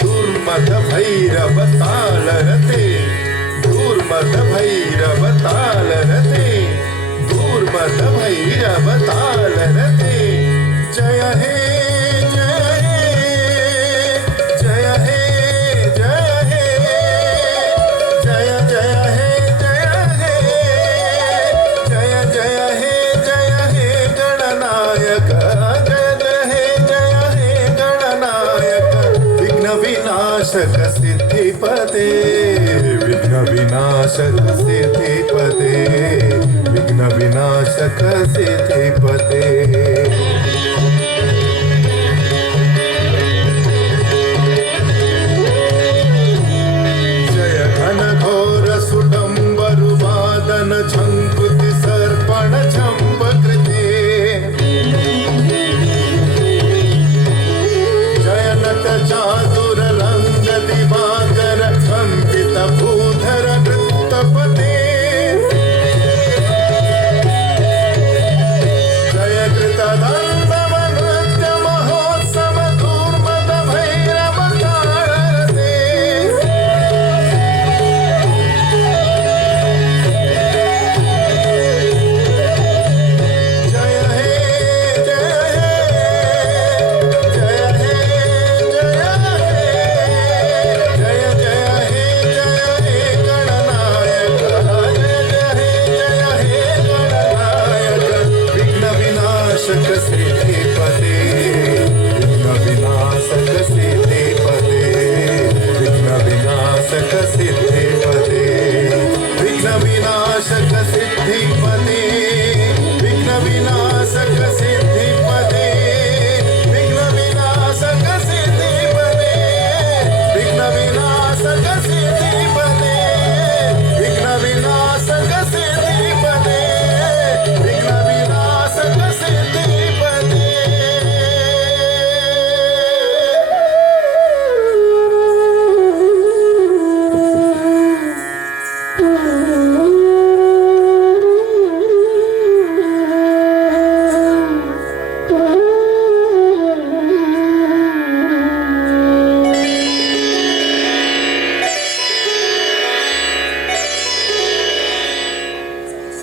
दुर्मद भैरव तालरते दुर्मद भैरव तालरते दुर्मद भैरव तालरते जय हे जय हे जय हे जय हे जय जय हे जय हे जय जय हे जय हे गणनायक विनाशक सिद्धिपते विघ्न विनाशक सिद्धिपते विघ्न विनाशक सिद्धिपते जय घन घोर सुडंबरु वादन झंकृति सर्पण झंब कृते जयनत चातुर दिवाकर कंपित भूधर नृत्तपते जय कृतदानव नृत्य महोत्सव दुर्मद भैरव तालरते जय हे जय हे जय हे सिद्धिपते विघ्न विनाशक सिद्धिपते विघ्न विनाशक सिद्धिपते विघ्न विनाशक सिद्धिपते विघ्न विनाशक